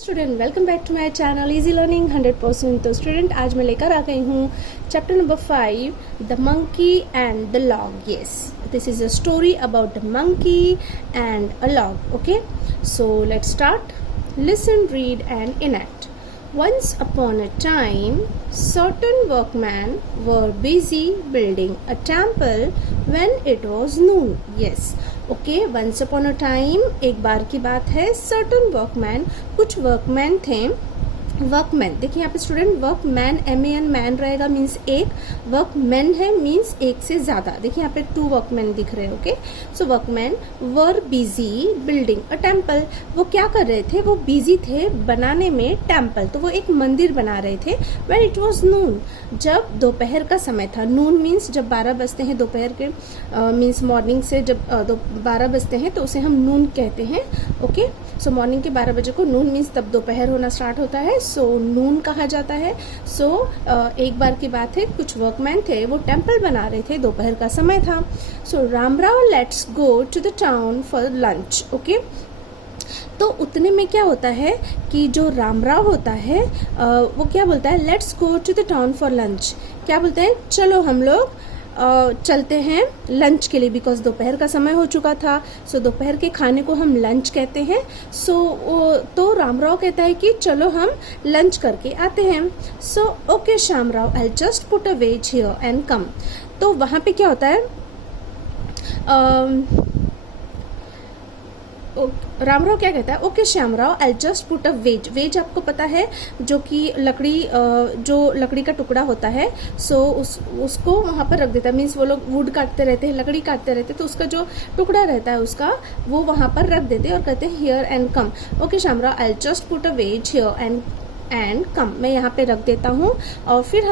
Student welcome back to my channel easy learning 100%। तो student आज मैं लेकर आ गई हूँ chapter number 5 the monkey and the log. Yes, this is a story about the monkey and a log. Okay, so let's start. Listen, read and enact. Once upon a time, certain workmen were busy building a temple when it was noon. Yes, okay, once upon a time, एक बार की बात है। certain workmen, कुछ workman थे। Workman देखिए यहाँ पे स्टूडेंट, वर्कमैन MAN मैन रहेगा मीन्स एक, वर्कमैन है मीन्स एक से ज्यादा। देखिए यहाँ पे 2 वर्कमैन दिख रहे हैं। Okay, so workman were busy building a temple. वो क्या कर रहे थे? वो बिजी थे बनाने में टेम्पल, तो वो एक मंदिर बना रहे थे। व्हेन इट वाज नून, जब दोपहर का समय था। नून मीन्स जब 12 बजते हैं दोपहर के, मीन्स मॉर्निंग से जब 12 बजते हैं तो उसे हम नून कहते हैं। ओके, सो मॉर्निंग के 12 बजे को नून मीन्स तब दोपहर होना स्टार्ट होता है, सो नून कहा जाता है। सो एक बार की बात है, कुछ वर्कमैन थे, वो टेम्पल बना रहे थे, दोपहर का समय था। So Ramrao let's go to the town for lunch. Okay, तो उतने में क्या होता है कि जो रामराव होता है वो क्या बोलता है? Let's go to the town for lunch. क्या बोलते हैं? चलो हम लोग चलते हैं लंच के लिए, बिकॉज दोपहर का समय हो चुका था। सो दोपहर के खाने को हम लंच कहते हैं। तो रामराव कहता है कि चलो हम लंच करके आते हैं। So okay Shyamrao, I just put a wedge here and come. तो वहां पे क्या होता है, रामराव क्या कहता है? Okay Shyamrao, I just put a wedge. Wedge आपको पता है, जो कि लकड़ी का टुकड़ा होता है। सो उसको वहां पर रख देता है, मीन्स वो लोग वुड काटते रहते हैं, लकड़ी काटते रहते हैं, तो उसका जो टुकड़ा रहता है उसका वो वहां पर रख देते हैं और कहते हैं here and come. Okay Shyamrao, I just put a wedge here and come. मैं यहाँ पे रख देता हूँ और फिर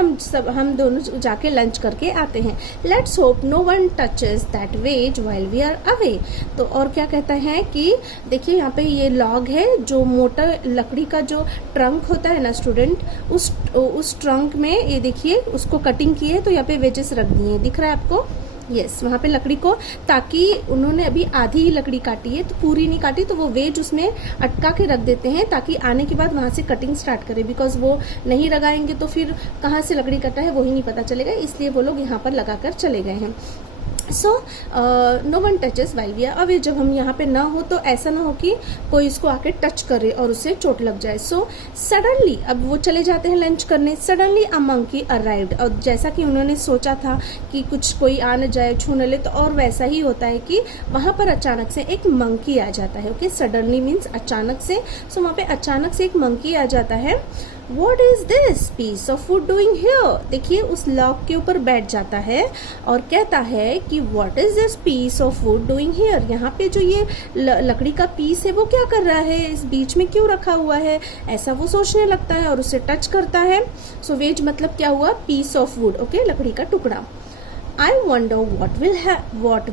हम दोनों जाके लंच करके आते हैं। Let's hope no one touches that wedge while we are away. तो और क्या कहता है कि देखिए यहाँ पे ये लॉग है, जो मोटा लकड़ी का जो ट्रंक होता है ना स्टूडेंट, उस ट्रंक में ये देखिए उसको कटिंग की है, तो यहाँ पे वेजेस रख दिए हैं, दिख रहा है आपको? यस, वहां पे लकड़ी को, ताकि उन्होंने अभी आधी ही लकड़ी काटी है तो पूरी नहीं काटी, तो वो वेज उसमें अटका के रख देते हैं ताकि आने के बाद वहां से कटिंग स्टार्ट करे। बिकॉज वो नहीं लगाएंगे तो फिर कहाँ से लकड़ी कटा है वो ही नहीं पता चलेगा, इसलिए वो लोग यहाँ पर लगाकर चले गए हैं। So no one touches while we are away. जब हम यहाँ पे ना हो तो ऐसा ना हो कि कोई इसको आके टच करे और उससे चोट लग जाए। सो सडनली, अब वो चले जाते हैं लंच करने। सडनली अ मंकी अराइव्ड, और जैसा कि उन्होंने सोचा था कि कुछ कोई आ न जाए, छू न ले, तो और वैसा ही होता है कि वहां पर अचानक से एक मंकी आ जाता है। ओके, सडनली मीन्स अचानक से। सो वहां पे अचानक से एक मंकी आ जाता है। What is this piece of wood doing here? देखिए उस लॉग के ऊपर बैठ जाता है और कहता है कि What is this piece of wood doing here? यहाँ पे जो ये लकड़ी का पीस है वो क्या कर रहा है, इस बीच में क्यों रखा हुआ है, ऐसा वो सोचने लगता है और उसे टच करता है। सो वेज मतलब क्या हुआ? Piece of would. ओके, लकड़ी का टुकड़ा। I wonder what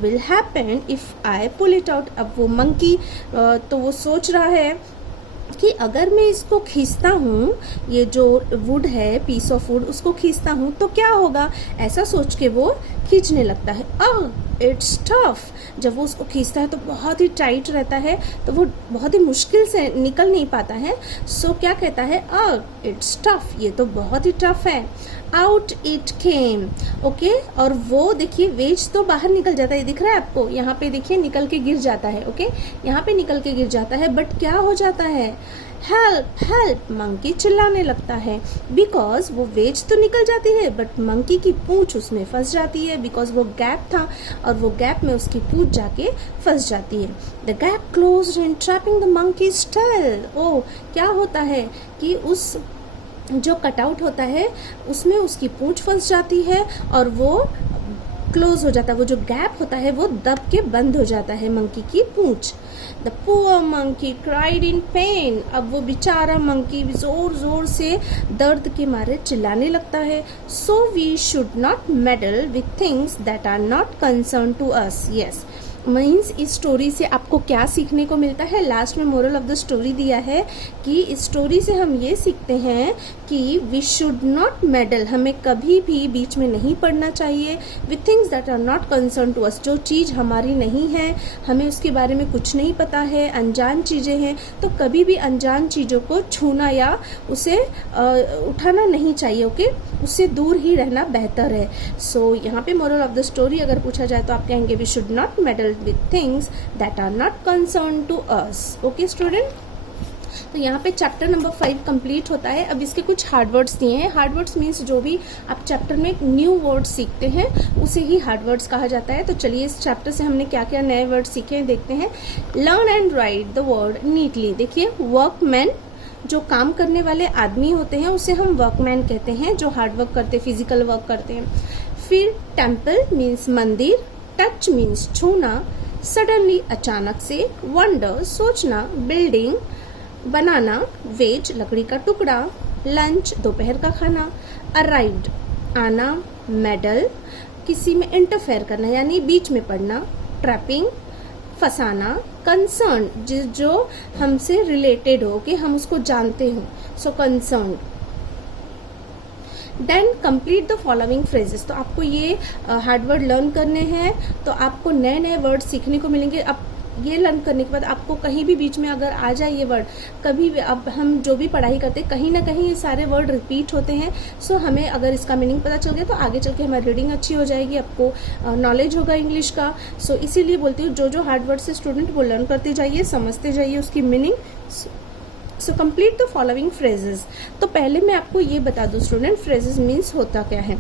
will happen if I pull it out. अब वो मंकी तो वो सोच रहा है कि अगर मैं इसको खींचता हूँ, ये जो वुड है, पीस ऑफ वुड, उसको खींचता हूँ तो क्या होगा, ऐसा सोच के वो खींचने लगता है। It's tough. जब वो उसको खींचता है तो बहुत ही टाइट रहता है, तो वो बहुत ही मुश्किल से निकल नहीं पाता है। सो क्या कहता है? इट्स टफ, ये तो बहुत ही टफ है। Out it came. ओके, और वो देखिए वेज तो बाहर निकल जाता है, दिख रहा है आपको? यहाँ पे देखिए निकल के गिर जाता है। ओके, यहाँ पे निकल के गिर जाता है, बट क्या हो जाता है? हेल्प हेल्प, मंकी चिल्लाने लगता है। बिकॉज वो वेज तो निकल जाती है बट मंकी की पूंछ उसमें फंस जाती है, बिकॉज वो गैप था और वो गैप में उसकी पूंछ जाके फंस जाती है। The gap closed and trapping the monkey's tail. ओ, क्या होता है कि उस जो कटआउट होता है उसमें उसकी पूंछ फंस जाती है और वो क्लोज हो जाता है, वो जो गैप होता है वो दब के बंद हो जाता है मंकी की पूंछ। The poor monkey cried in pen. अब वो बेचारा मंकी जोर जोर से दर्द के मारे चिल्लाने लगता है। So we should not meddle with things that are not concern to us. Yes, means इस स्टोरी से आपको क्या सीखने को मिलता है। लास्ट में मोरल ऑफ द स्टोरी दिया है कि इस स्टोरी से हम ये सीखते हैं कि वी शुड नॉट मेडल, हमें कभी भी बीच में नहीं पढ़ना चाहिए with things that are not concern to us. जो चीज़ हमारी नहीं है, हमें उसके बारे में कुछ नहीं पता है, अनजान चीज़ें हैं, तो कभी भी अनजान चीज़ों को छूना या उसे उठाना नहीं चाहिए। ओके, उससे दूर ही रहना बेहतर है। सो यहाँ पे मोरल ऑफ द स्टोरी अगर पूछा जाए तो आप कहेंगे we should not meddle with things that are not concerned to us. Okay student, तो यहाँ पे चैप्टर नंबर 5 कंप्लीट होता है। अब इसके कुछ हार्ड वर्ड्स दिए हैं। हार्ड वर्ड्स मीन्स जो भी आप चैप्टर में एक न्यू वर्ड सीखते हैं उसे ही हार्ड वर्ड्स कहा जाता है। तो चलिए इस चैप्टर से हमने क्या क्या नए वर्ड सीखे हैं देखते हैं। Learn and right the word neatly. देखिए वर्कमैन, जो काम करने वाले आदमी होते हैं उसे हम वर्कमैन कहते हैं, जो हार्ड वर्क करते हैं, फिजिकल वर्क करते हैं। फिर टेम्पल मीन्स मंदिर, टच मीन्स छूना, सडनली अचानक से, वंडर सोचना, बिल्डिंग बनाना, वेज लकड़ी का टुकड़ा, लंच दोपहर का खाना, अराइव्ड आना, मेडल किसी में इंटरफेयर करना यानी बीच में पड़ना, ट्रैपिंग फंसाना, कंसर्न जो हमसे रिलेटेड हो कि हम उसको जानते हो, so concern. Then complete the following phrases. तो आपको ये हार्ड वर्ड लर्न करने हैं तो आपको नए नए वर्ड सीखने को मिलेंगे। अब ये लर्न करने के बाद आपको कहीं भी बीच में अगर आ जाए ये वर्ड, कभी भी, अब हम जो भी पढ़ाई करते हैं कहीं ना कहीं ये सारे वर्ड रिपीट होते हैं। सो हमें अगर इसका मीनिंग पता चल गया तो आगे चल के हमारी रीडिंग अच्छी हो जाएगी, आपको नॉलेज होगा इंग्लिश का। सो इसीलिए बोलती हूँ जो हार्ड वर्ड से स्टूडेंट वो लर्न करते जाइए, समझते जाइए उसकी meaning. So complete the following phrases. तो पहले मैं आपको ये बता दूं स्टूडेंट, फ्रेजेस मीन्स होता क्या है।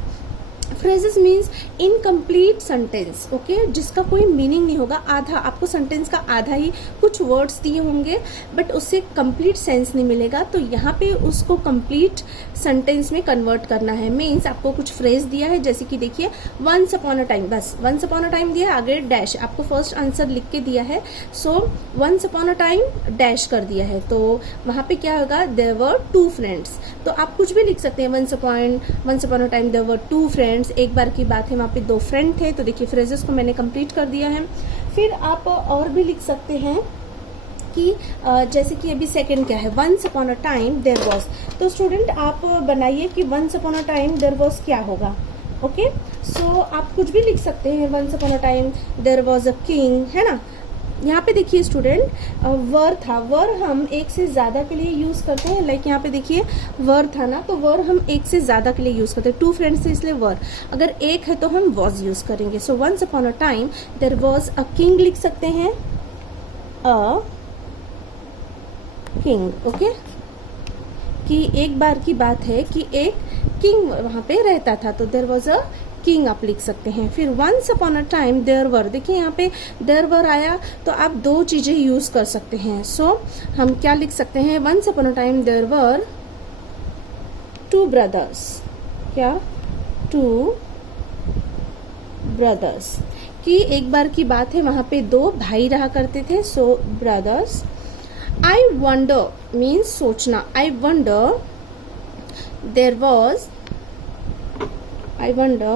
Phrases means incomplete sentence, okay, जिसका कोई मीनिंग नहीं होगा, आधा, आपको सेंटेंस का आधा ही कुछ वर्ड्स दिए होंगे बट उससे कंप्लीट सेंस नहीं मिलेगा। तो यहाँ पे उसको कंप्लीट सेंटेंस में कन्वर्ट करना है। मीन्स आपको कुछ फ्रेज दिया है, जैसे कि देखिए वंस अपॉन अ टाइम, बस वंस अपॉन अ टाइम दिया है, आगे डैश, आपको फर्स्ट आंसर लिख के दिया है। So once upon a time dash कर दिया है, तो वहाँ पे क्या होगा, देयर वर टू फ्रेंड्स। तो आप कुछ भी लिख सकते हैं, once upon a time there were two friends, एक बार की बात है वहाँ पे दो फ्रेंड थे। तो देखिए फ्रेजेस को मैंने कंप्लीट कर दिया है। फिर आप और भी लिख सकते हैं कि जैसे कि अभी सेकंड क्या है, once upon a time there was. तो स्टूडेंट आप बनाइए कि once upon a time there was क्या होगा। ओके, सो आप कुछ भी लिख सकते हैं, once upon a time there was a king, है ना। यहाँ पे देखिए स्टूडेंट वर था, वर हम एक से ज्यादा के लिए यूज करते हैं। लाइक यहाँ पे देखिए वर था ना, तो वर हम एक से ज्यादा के लिए यूज करते हैं। टू फ्रेंड्स थे इसलिए वर, अगर एक है तो हम वॉज यूज करेंगे। So once upon a time there was a king लिख सकते हैं, अ किंग। ओके, कि एक बार की बात है कि एक किंग वहां पे रहता था, तो देयर वॉज अ किंग आप लिख सकते हैं। फिर once upon a time there were, देखिए यहाँ पे देयर वर आया तो आप दो चीजें यूज कर सकते हैं। सो हम क्या लिख सकते हैं, once upon a time there were two brothers, क्या, टू ब्रदर्स, कि एक बार की बात है वहां पे दो भाई रहा करते थे। So brothers. I wonder means सोचना, I wonder there was, I wonder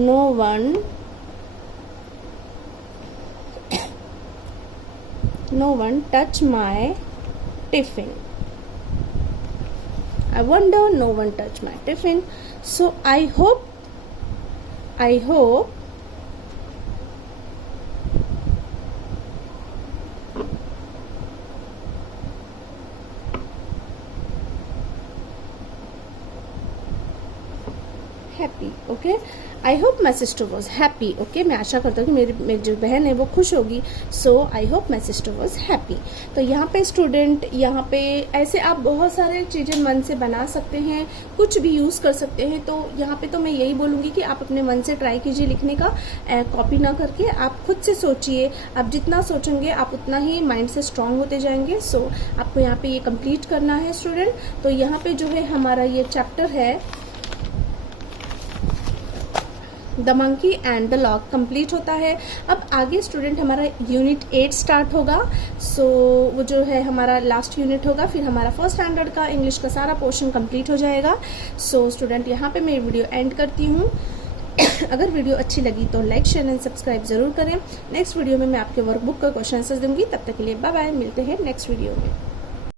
no one touched my tiffin. I wonder no one touched my tiffin. So I hope happy. Okay, I hope my sister was happy. Okay, मैं आशा करता हूँ कि मेरी जो बहन है वो खुश होगी। So I hope my sister was happy. तो यहाँ पे स्टूडेंट, यहाँ पे ऐसे आप बहुत सारे चीज़ें मन से बना सकते हैं, कुछ भी यूज़ कर सकते हैं। तो यहाँ पे तो मैं यही बोलूँगी कि आप अपने मन से ट्राई कीजिए लिखने का, कॉपी ना करके आप खुद से सोचिए। आप जितना सोचेंगे आप उतना ही माइंड से स्ट्रांग होते जाएंगे। सो आपको यहाँ पे ये कंप्लीट करना है स्टूडेंट। तो यहाँ पे जो है हमारा ये चैप्टर है the monkey and the log complete होता है। अब आगे स्टूडेंट हमारा यूनिट 8 स्टार्ट होगा। सो वो जो है हमारा लास्ट यूनिट होगा, फिर हमारा फर्स्ट स्टैंडर्ड का इंग्लिश का सारा पोर्शन कंप्लीट हो जाएगा। सो स्टूडेंट यहाँ पे मैं वीडियो एंड करती हूँ। अगर वीडियो अच्छी लगी तो लाइक शेयर एंड सब्सक्राइब जरूर करें। नेक्स्ट वीडियो में मैं आपके वर्कबुक का क्वेश्चन आंसर दूंगी। तब तक के लिए बाय बाय, मिलते हैं नेक्स्ट वीडियो में।